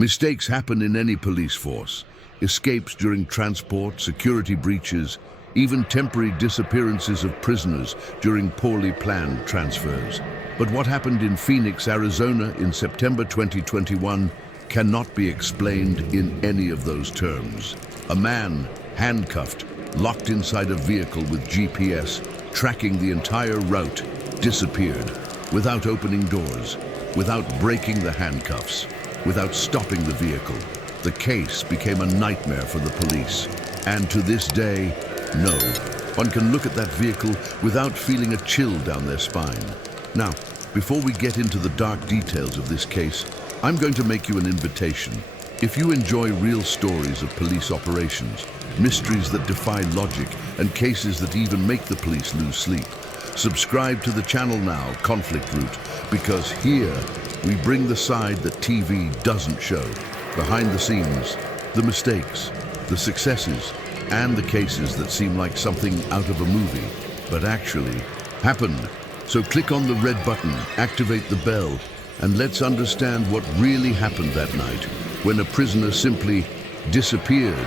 Mistakes happen in any police force. Escapes during transport, security breaches, even temporary disappearances of prisoners during poorly planned transfers. But what happened in Phoenix, Arizona in September 2021 cannot be explained in any of those terms. A man, handcuffed, locked inside a vehicle with GPS, tracking the entire route, disappeared without opening doors, without breaking the handcuffs, without stopping the vehicle. The case became a nightmare for the police. And to this day, no, one can look at that vehicle without feeling a chill down their spine. Now, before we get into the dark details of this case, I'm going to make you an invitation. If you enjoy real stories of police operations, mysteries that defy logic, and cases that even make the police lose sleep, subscribe to the channel now, Conflict Route, because here we bring the side that TV doesn't show. Behind the scenes, the mistakes, the successes, and the cases that seem like something out of a movie, but actually happened. So click on the red button, activate the bell, and let's understand what really happened that night when a prisoner simply disappeared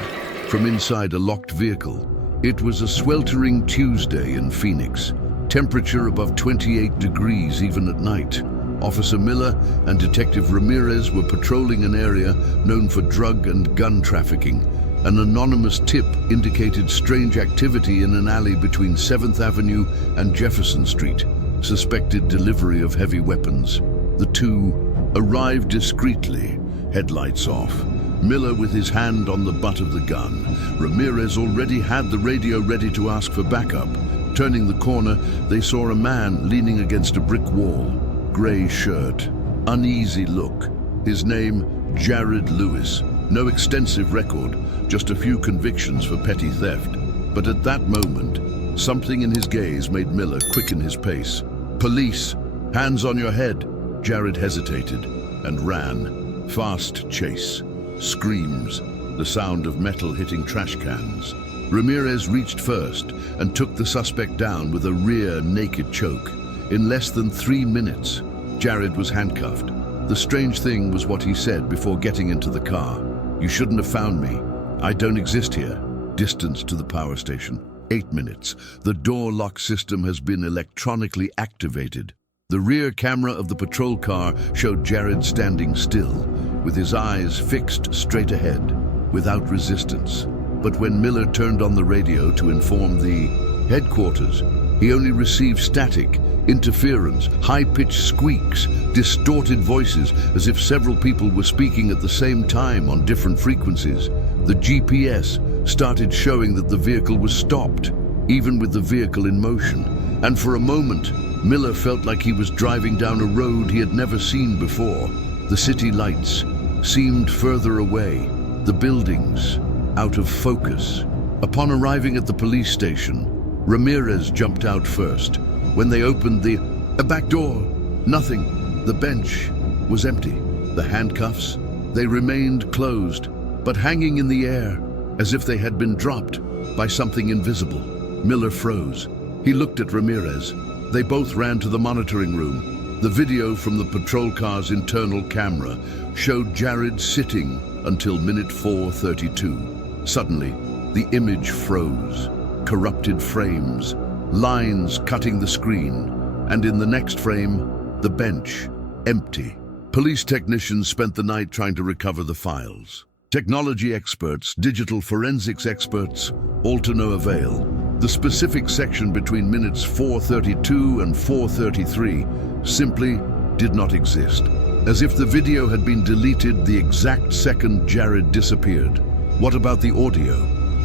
from inside a locked vehicle. It was a sweltering Tuesday in Phoenix, temperature above 28 degrees even at night. Officer Miller and Detective Ramirez were patrolling an area known for drug and gun trafficking. An anonymous tip indicated strange activity in an alley between 7th Avenue and Jefferson Street, suspected delivery of heavy weapons. The two arrived discreetly, headlights off. Miller with his hand on the butt of the gun. Ramirez already had the radio ready to ask for backup. Turning the corner, they saw a man leaning against a brick wall. Gray shirt, uneasy look. His name, Jared Lewis. No extensive record, just a few convictions for petty theft. But at that moment, something in his gaze made Miller quicken his pace. Police, hands on your head. Jared hesitated and ran. Fast chase. Screams, the sound of metal hitting trash cans. Ramirez reached first and took the suspect down with a rear naked choke. In less than 3 minutes, Jared was handcuffed. The strange thing was what he said before getting into the car. "You shouldn't have found me. I don't exist here." Distance to the power station, 8 minutes. The door lock system has been electronically activated. The rear camera of the patrol car showed Jared standing still, with his eyes fixed straight ahead, without resistance. But when Miller turned on the radio to inform the headquarters, he only received static, interference, high-pitched squeaks, distorted voices, as if several people were speaking at the same time on different frequencies. The GPS started showing that the vehicle was stopped, even with the vehicle in motion. And for a moment, Miller felt like he was driving down a road he had never seen before. The city lights seemed further away, the buildings out of focus. Upon arriving at the police station, Ramirez jumped out first. When they opened the back door, nothing. The bench was empty. The handcuffs, they remained closed, but hanging in the air, as if they had been dropped by something invisible. Miller froze. He looked at Ramirez. They both ran to the monitoring room. The video from the patrol car's internal camera showed Jared sitting until minute 4:32. Suddenly, the image froze. Corrupted frames, lines cutting the screen, and in the next frame, the bench, empty. Police technicians spent the night trying to recover the files. Technology experts, digital forensics experts, all to no avail. The specific section between minutes 4:32 and 4:33 simply did not exist. As if the video had been deleted the exact second Jared disappeared. What about the audio?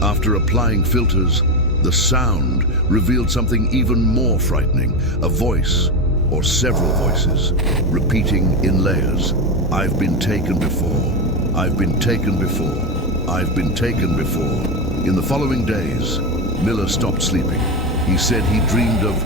After applying filters, the sound revealed something even more frightening. A voice, or several voices, repeating in layers. "I've been taken before. I've been taken before. I've been taken before." In the following days, Miller stopped sleeping. He said he dreamed of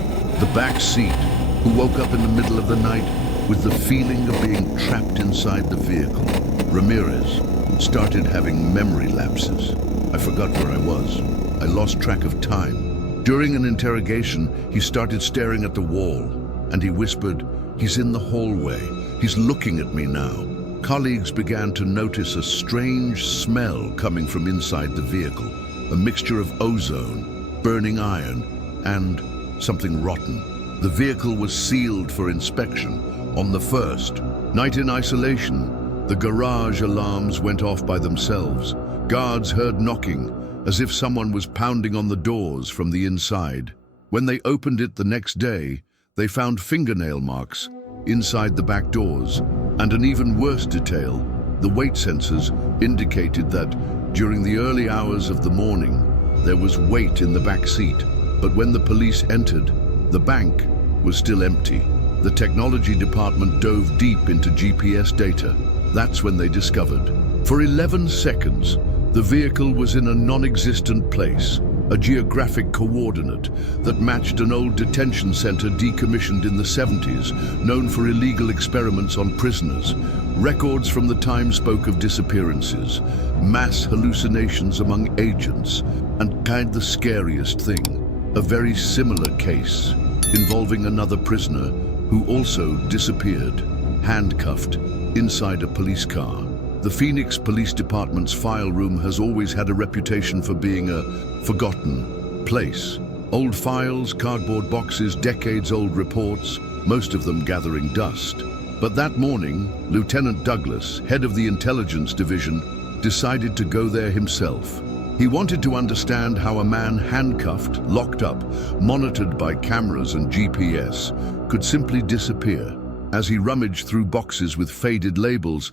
the back seat, who woke up in the middle of the night with the feeling of being trapped inside the vehicle. Ramirez started having memory lapses. "I forgot where I was. I lost track of time." During an interrogation, he started staring at the wall, and he whispered, "He's in the hallway. He's looking at me now." colleagues began to notice a strange smell coming from inside the vehicle, a mixture of ozone, burning iron, and something rotten. The vehicle was sealed for inspection. On the first night in isolation, the garage alarms went off by themselves. Guards heard knocking, as if someone was pounding on the doors from the inside. When they opened it the next day, they found fingernail marks inside the back doors, and an even worse detail, the weight sensors indicated that during the early hours of the morning, there was weight in the back seat. But when the police entered, the bank was still empty. The technology department dove deep into GPS data. That's when they discovered, for 11 seconds, the vehicle was in a non-existent place, a geographic coordinate that matched an old detention center decommissioned in the 70s, known for illegal experiments on prisoners. Records from the time spoke of disappearances, mass hallucinations among agents, and the scariest thing, a very similar case involving another prisoner who also disappeared, handcuffed, inside a police car. The Phoenix Police Department's file room has always had a reputation for being a forgotten place. Old files, cardboard boxes, decades-old reports, most of them gathering dust. But that morning, Lieutenant Douglas, head of the Intelligence Division, decided to go there himself. He wanted to understand how a man handcuffed, locked up, monitored by cameras and GPS, could simply disappear. As he rummaged through boxes with faded labels,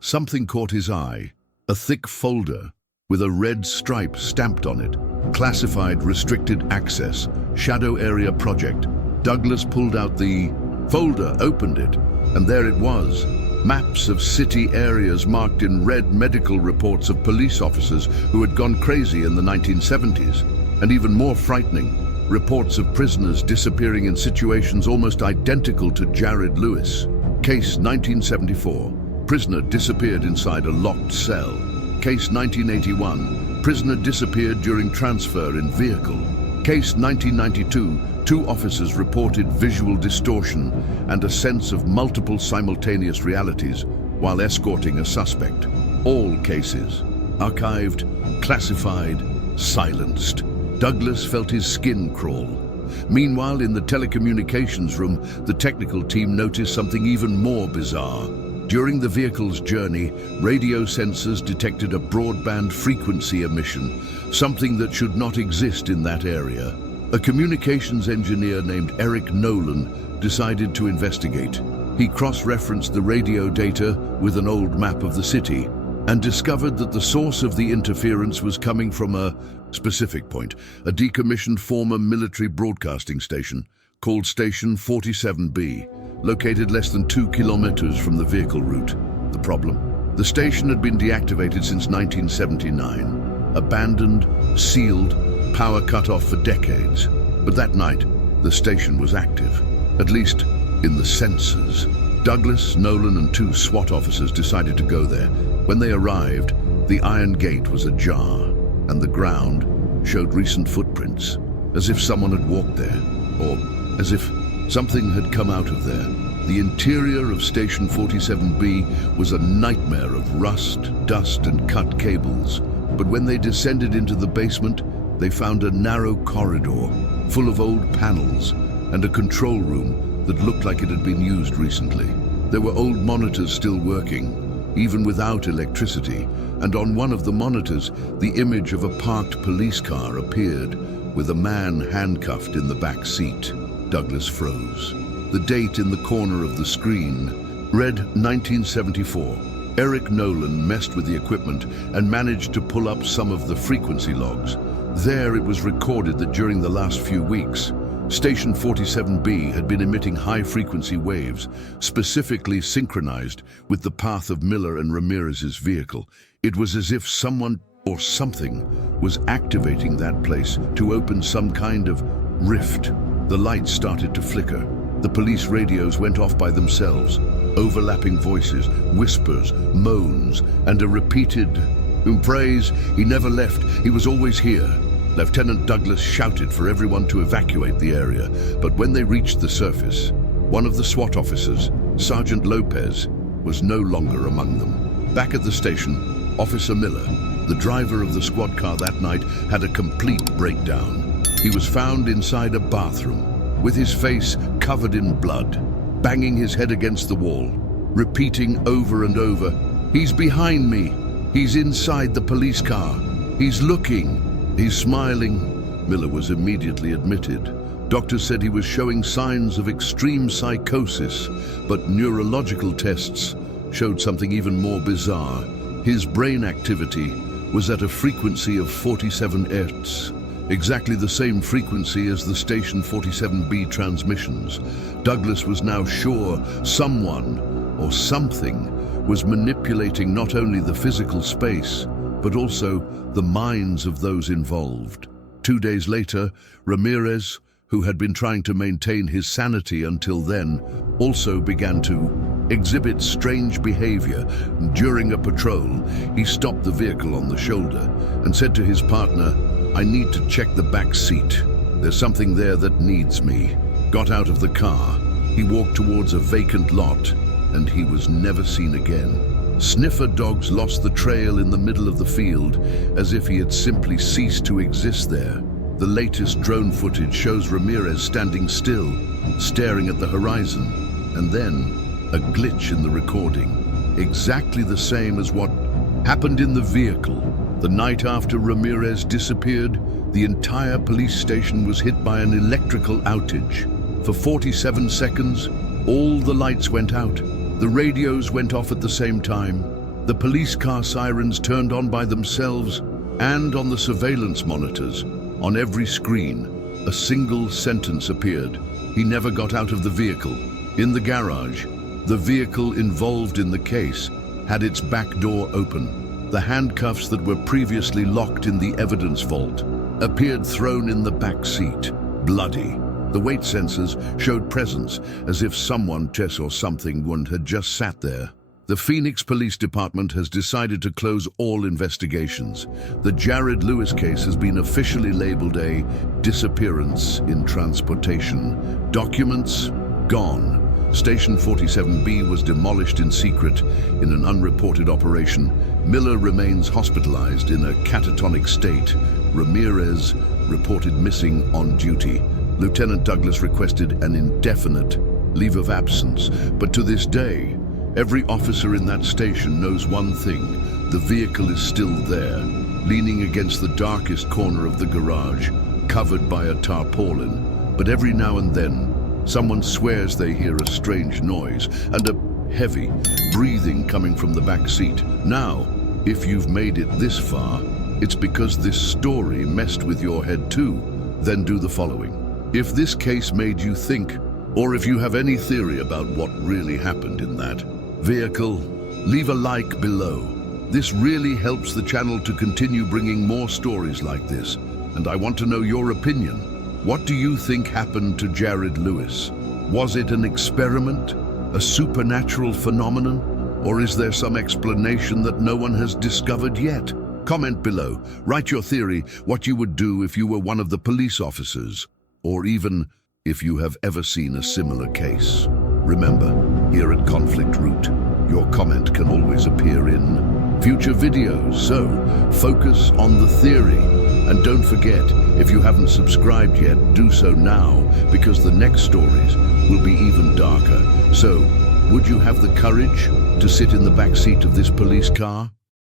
something caught his eye, a thick folder with a red stripe stamped on it. Classified restricted access, shadow area project. Douglas pulled out the folder, opened it, and there it was. Maps of city areas marked in red, medical reports of police officers who had gone crazy in the 1970s. And even more frightening, reports of prisoners disappearing in situations almost identical to Jared Lewis. Case 1974. Prisoner disappeared inside a locked cell. Case 1981. Prisoner disappeared during transfer in vehicle. Case 1992. 2 officers reported visual distortion and a sense of multiple simultaneous realities while escorting a suspect. All cases archived, classified, silenced. Douglas felt his skin crawl. Meanwhile, in the telecommunications room, the technical team noticed something even more bizarre. During the vehicle's journey, radio sensors detected a broadband frequency emission, something that should not exist in that area. A communications engineer named Eric Nolan decided to investigate. He cross-referenced the radio data with an old map of the city and discovered that the source of the interference was coming from a specific point, a decommissioned former military broadcasting station called Station 47B, located less than 2 kilometers from the vehicle route. The problem? The station had been deactivated since 1979, abandoned, sealed, power cut off for decades. But that night, the station was active, at least in the sensors. Douglas, Nolan, and 2 SWAT officers decided to go there. When they arrived, the iron gate was ajar, and the ground showed recent footprints, as if someone had walked there, or as if something had come out of there. The interior of Station 47B was a nightmare of rust, dust, and cut cables. But when they descended into the basement, they found a narrow corridor full of old panels and a control room that looked like it had been used recently. There were old monitors still working, even without electricity, and on one of the monitors, the image of a parked police car appeared with a man handcuffed in the back seat. Douglas froze. The date in the corner of the screen read 1974. Eric Nolan messed with the equipment and managed to pull up some of the frequency logs. There it was recorded that during the last few weeks, Station 47B had been emitting high-frequency waves, specifically synchronized with the path of Miller and Ramirez's vehicle. It was as if someone or something was activating that place to open some kind of rift. The lights started to flicker. The police radios went off by themselves. Overlapping voices, whispers, moans, and a repeated praise. He never left. He was always here. Lieutenant Douglas shouted for everyone to evacuate the area, but when they reached the surface, one of the SWAT officers, Sergeant Lopez, was no longer among them. Back at the station, Officer Miller, the driver of the squad car that night, had a complete breakdown. He was found inside a bathroom, with his face covered in blood, banging his head against the wall, repeating over and over, "He's behind me. He's inside the police car. He's looking. He's smiling." Miller was immediately admitted. Doctors said he was showing signs of extreme psychosis, but neurological tests showed something even more bizarre. His brain activity was at a frequency of 47 Hz, exactly the same frequency as the Station 47B transmissions. Douglas was now sure someone or something was manipulating not only the physical space, but also the minds of those involved. 2 days later, Ramirez, who had been trying to maintain his sanity until then, also began to exhibit strange behavior. During a patrol, he stopped the vehicle on the shoulder and said to his partner, "I need to check the back seat. There's something there that needs me." Got out of the car. He walked towards a vacant lot, and he was never seen again. Sniffer dogs lost the trail in the middle of the field, as if he had simply ceased to exist there. The latest drone footage shows Ramirez standing still, staring at the horizon, and then a glitch in the recording, exactly the same as what happened in the vehicle. The night after Ramirez disappeared, the entire police station was hit by an electrical outage. For 47 seconds, all the lights went out. The radios went off at the same time. The police car sirens turned on by themselves, and on the surveillance monitors, on every screen, a single sentence appeared: "He never got out of the vehicle." In the garage, the vehicle involved in the case had its back door open. The handcuffs that were previously locked in the evidence vault appeared thrown in the back seat, bloody. The weight sensors showed presence, as if someone, Tess or something, had just sat there. The Phoenix Police Department has decided to close all investigations. The Jared Lewis case has been officially labeled a disappearance in transportation. Documents gone. Station 47B was demolished in secret in an unreported operation. Miller remains hospitalized in a catatonic state. Ramirez reported missing on duty. Lieutenant Douglas requested an indefinite leave of absence, but to this day, every officer in that station knows one thing: the vehicle is still there, leaning against the darkest corner of the garage, covered by a tarpaulin. But every now and then, someone swears they hear a strange noise and a heavy breathing coming from the back seat. Now, if you've made it this far, it's because this story messed with your head too. Then do the following. If this case made you think, or if you have any theory about what really happened in that vehicle, leave a like below. This really helps the channel to continue bringing more stories like this, and I want to know your opinion. What do you think happened to Jared Lewis? Was it an experiment, a supernatural phenomenon, or is there some explanation that no one has discovered yet? Comment below. Write your theory, what you would do if you were one of the police officers, or even if you have ever seen a similar case. Remember, here at Conflict Route, your comment can always appear in future videos, so focus on the theory. And don't forget, if you haven't subscribed yet, do so now, because the next stories will be even darker. So, would you have the courage to sit in the back seat of this police car?